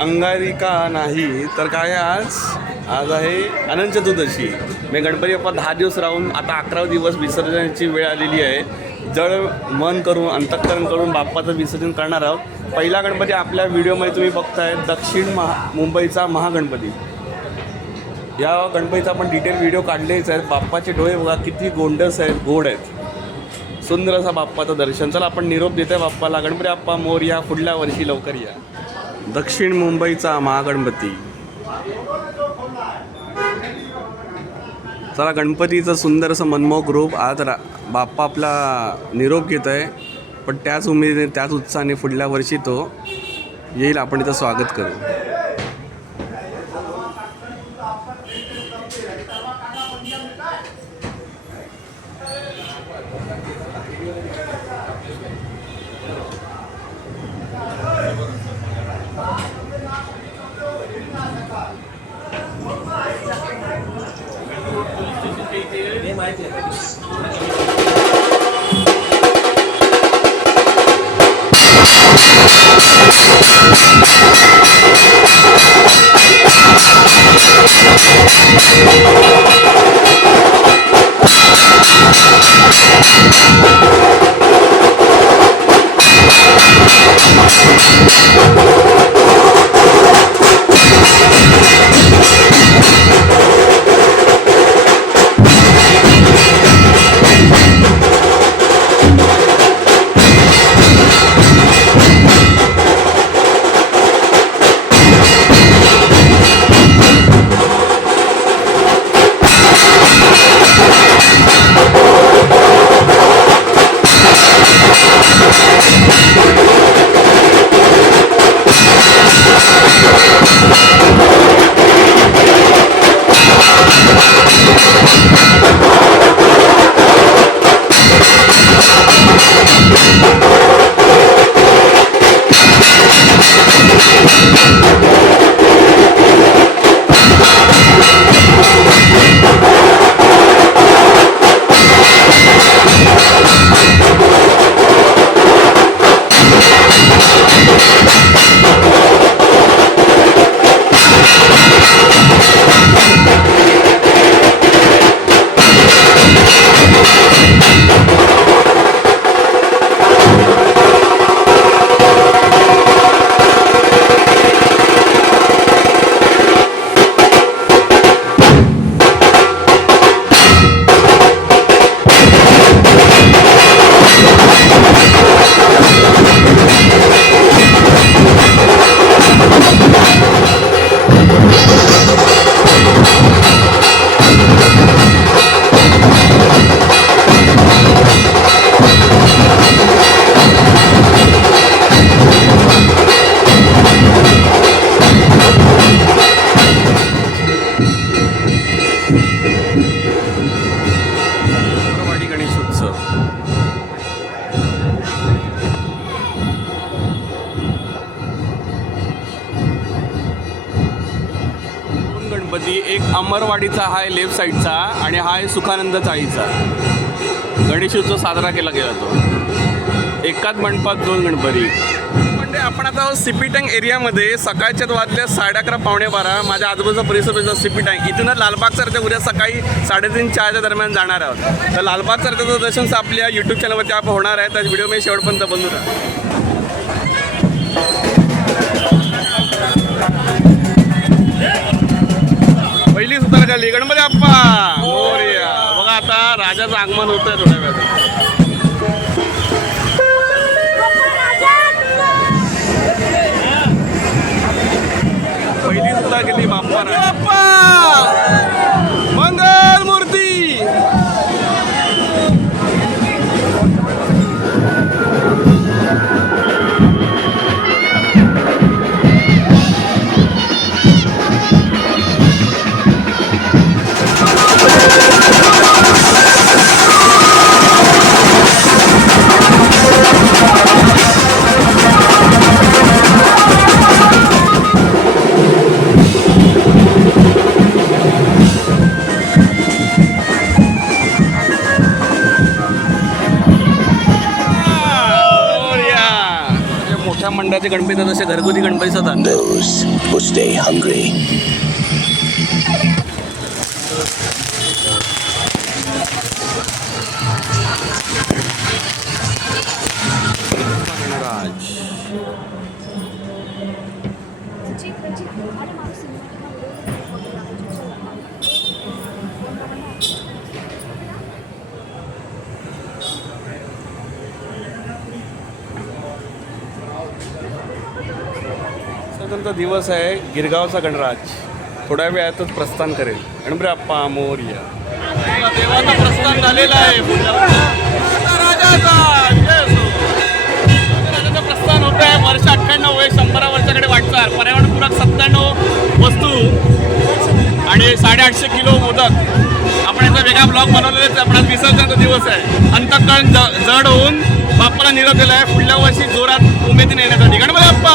अंगारिका नाही तर काय आज? आज आहे अनंत चतुर्दशी. मी गणपती बाप्पा दहा दिवस राहून आता अकरा दिवस विसर्जनाची वेळ आलेली आहे. जळ मन करून अंतःकरण करून बाप्पाचं विसर्जन करणार आहोत. पहिला गणपती आपल्या व्हिडिओमध्ये तुम्ही बघताय दक्षिण महा मुंबईचा महागणपती. या गणपतीचा आपण डिटेल व्हिडिओ काढलेच आहेत. बाप्पाचे डोळे बघा किती गोंडस आहेत गोड आहेत. सुंदर असा बाप्पाचं दर्शन. चला आपण निरोप देतोय बाप्पाला. गणपती बाप्पा मोर या पुढल्या वर्षी लवकर या. दक्षिण मुंबईचा महागणपती. चला गणपतीचं सुंदर असं मनमोहक रूप आज रा बाप्पा आपला निरोप घेत आहे. पण त्याच उमेदीने त्याच उत्साहाने पुढल्या वर्षी तो येईल. आपण इथं स्वागत करू. you चाळीचा हा आहे लेफ्ट साईडचा आणि हा आहे सुखानंद चाळीचा गणेशोत्सव साजरा केला गेला तो. एकाच मंडपात दोन गणपती. म्हणजे आपण आता सिपीटँग टँक एरियामध्ये सकाळच्या वाजल्या साडे अकरा पावणे बारा माझ्या आजूबाजूचा परिसर सीपी टँक इथूनच लालबाग चर्चा उद्या सकाळी साडेतीन चारच्या दरम्यान जाणार आहोत. तर लालबाग चर्चाचं दर्शन आपल्या यूट्यूब चॅनलवरती आप होणार आहे तर व्हिडिओ मी शेवटपर्यंत बंधू राहा पहिली सुतार गणपती अप्पा! मोरया! बघा आता राजाचं आगमन होत आहे थोड्या वेळात पहिली सुद्धा गेली बाप्पा सेवाग्राम गणपती आहेत तसे घरगुती गणपती असतात स्वतंत्र दिवस आहे गिरगावचा गणराज. थोड्या वेळातच प्रस्थान करेल. गणपती मोर्या. देवाचा प्रस्थान झालेला आहे. राजाचा प्रस्थान होत आहे वर्ष अठ्ठ्याण्णव वय शंभरा वर्षाकडे वाटचाल. पर्यावरणपूरक सत्त्याण्णव वस्तू आणि साडेआठशे किलो मोदक. आपण याचा वेगळा ब्लॉग बनवलेलाच आपण आज विसर्जनाचा दिवस आहे. अंतकरण ज जड होऊन बाप्पाला निरोप दिला आहे पुढल्या वर्षी जोरात उमेदीने येण्यासाठी. गणपती बाप्पा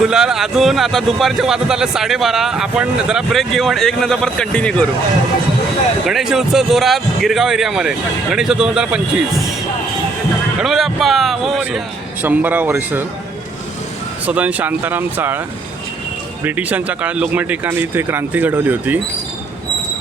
गुलाल अजून आता दुपारचे वाजत आले साडेबारा. आपण जरा ब्रेक घेऊन एक नंतर परत कंटिन्यू करू. गणेश उत्सव जोरात गिरगाव एरियामध्ये. गणेश दोन हजार पंचवीस. गणपती बाप्पा मोरया. शंभरा वर्ष. सदन शांताराम चाळ. ब्रिटिशांच्या काळात लोकमान्य ठिकाणी इथे क्रांती घडवली होती.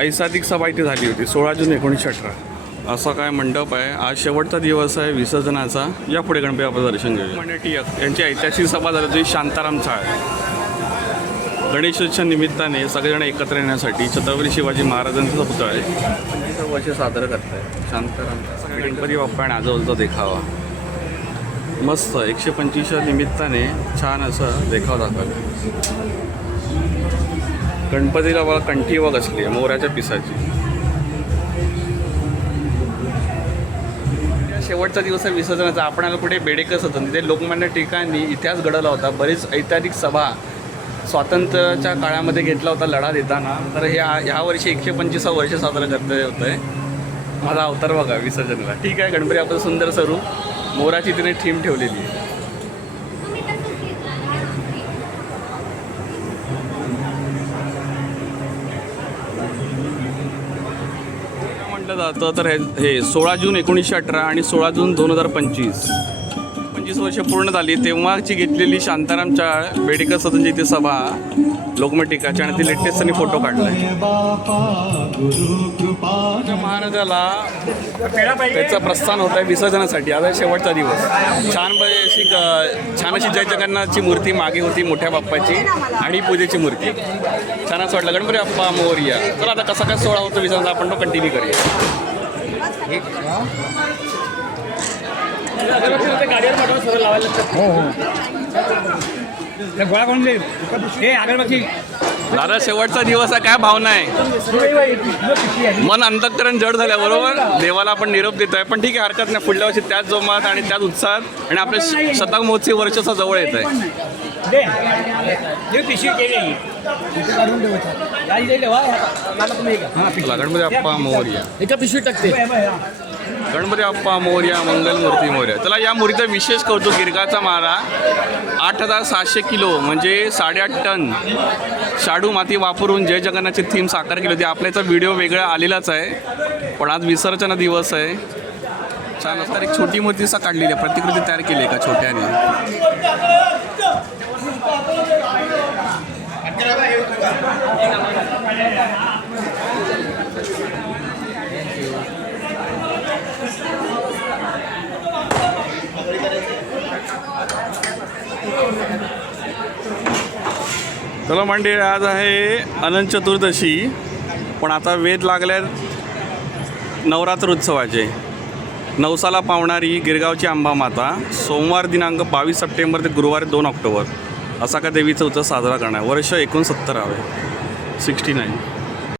ऐसादिक सभा इथे झाली होती सोळा जून एकोणीसशे अठरा. असा काय मंडप आहे. आज शेवटचा दिवस आहे विसर्जनाचा. या पुढे गणपती बाप्पा दर्शन घेऊया. लोकमान्य टिळक यांची ऐतिहासिक सभा झाली होती शांताराम चाळ. गणेशोत्सव निमित्ताने सगळेजण एकत्र येण्यासाठी छत्रपती शिवाजी महाराजांचा पुतळा आहे. पंचवीस वर्ष साजरं करताय. शांताराम गणपती बाप्पा आणि आजोबाचा देखावा. मस्त एकशे पंचवीसच्या निमित्ताने छान असं देखावा दाखवला. गणपतीला बघा कंठी व असली आहे मोऱ्याच्या पिसाची. शेवटचा दिवस आहे विसर्जनाचा. आपणाला कुठे बेडेकस होतं तिथे लोकमान्य टिकाणी इतिहास घडवला होता. बरीच ऐतिहासिक सभा स्वातंत्र्याच्या काळामध्ये घेतला होता लढा देताना. तर ह्या ह्या वर्षी एकशे पंचवीसा वर्ष साजरं करता होतं आहे माझा अवतार बघा विसर्जनला. ठीक आहे गणपती आपलं सुंदर स्वरूप. मोराची तिने थीम ठेवलेली आहे. म्हटलं जातं तर हे हे सोळा जून एकोणीसशे अठरा आणि सोळा जून दोन हजार पंचवीस. पंचवीस वर्ष पूर्ण झाली तेव्हाची घेतलेली शांताराम चाळ बेडेकर सदनची इथे सभा लोकमटिकाची आणि ती लेटेस्ट त्यांनी फोटो काढलाय. महाराजाला त्याचं प्रस्थान होत आहे विसर्जनासाठी आता शेवटचा दिवस. छान म्हणजे अशी ग- छान अशी जय जगन्नाथची मूर्ती मागे होती मोठ्या बाप्पाची आणि पूजेची मूर्ती. छान असं वाटलं. गणपती बाप्पा मोरिया. तर आता कसा काय सोहळा होतो विसर्जन? आपण तो कंटिन्यू करूया. गोळा करून दे हे अगरबत्ती दादा शेवटचा दिवस आहे काय भावना आहे? मन अंतकरण जड झाल्या बरोबर देवाला आपण निरोप देतोय. पण ठीक आहे हरकत नाही. पुढल्या वर्षी त्याच जोमात आणि त्याच उत्साहात आणि आपल्या श- शतक महोत्सवी वर्षाचा जवळ येत आहे. एका पिशवी टाकते. गणपती आप्पा मोर्या मंगलमूर्ती मोर्या. चला या मूर्तीचा विशेष करतो गिरगाचा मारा. आठ हजार सहाशे किलो म्हणजे साडेआठ टन शाडू माती वापरून जय जगन्नाथची थीम साकार केली होती. आपल्याचा व्हिडिओ वेगळा आलेलाच आहे पण आज विसर्जना दिवस आहे. छान असणार एक छोटी मूर्ती असा काढलेली आहे. प्रतिकृती तयार केली आहे का छोट्याने. चला म्हणजे आज आहे अनंत चतुर्दशी. पण आता वेध लागल्यात नवरात्र उत्सवाचे. नवसाला पावणारी गिरगावची आंबा माता सोमवार दिनांक बावीस सप्टेंबर ते गुरुवार दोन ऑक्टोबर. असा का देवीचा उत्सव साजरा करणार. वर्ष एकोणसत्तरावे. Sixty nine.